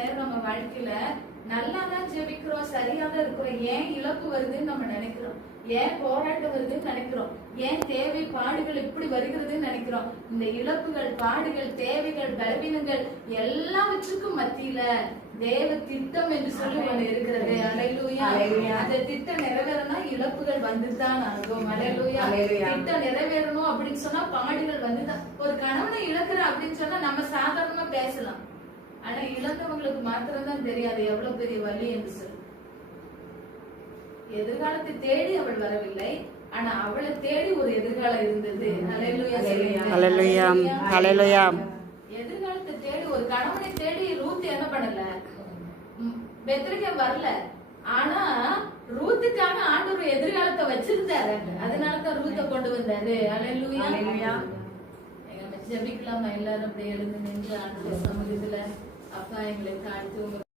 நேரம் நம்ம வாழ்க்கையில நல்லா தான் ஜெபிக்கிறோம், சரியா தான் இருக்கிறோம். ஏன் இழப்பு வருதுன்னு நம்ம நினைக்கிறோம், ஏன் போராட்டம் வருதுன்னு நினைக்கிறோம், ஏன் தேவை பாடுகள் இப்படி வருகிறதுன்னு நினைக்கிறோம். இந்த இழப்புகள், பாடுகள், தேவைகள், பலவீனங்கள் எல்லாவற்றுக்கும் மத்தியில தேவ திட்டம் என்று சொல்லி ஒண்ணு இருக்கிறது. அல்லேலூயா. அந்த திட்டம் நிறைவேறணும், இழப்புகள் வந்துதான் ஆகும். அல்லேலூயா. திட்டம் நிறைவேறணும் அப்படின்னு சொன்னா பாடுகள் வந்துதான். ஒரு கணவனை இழக்கிற அப்படின்னு சொன்னா நம்ம சாதாரணமா பேசலாம், ஆனா இழந்தவங்களுக்கு மாத்திரம்தான் தெரியாது எவ்வளவு பெரிய வலி என்று சொல்லி. எதிர்காலத்தை தேடி அவள் வரவில்லை, ஆனா அவளை தேடி ஒரு எதிர்காலம் இருந்தது. எதிர்காலத்தை தேடி ஒரு கணவனை தேடி ரூத் என்ன பண்ணல, பெத்லகேம் வரல. ஆனா ரூத்துக்காக ஆண்டவர் எதிர்காலத்தை வச்சிருந்தாரு, அதனாலதான் ரூத்தை கொண்டு வந்தாரு. அல்லேலூயா. ஜெபிக்கலாமா? எல்லாரும் அப்படியே எழுந்து நின்று ஆண்டவர் சமூகத்துல அப்பா எங்களை காத்து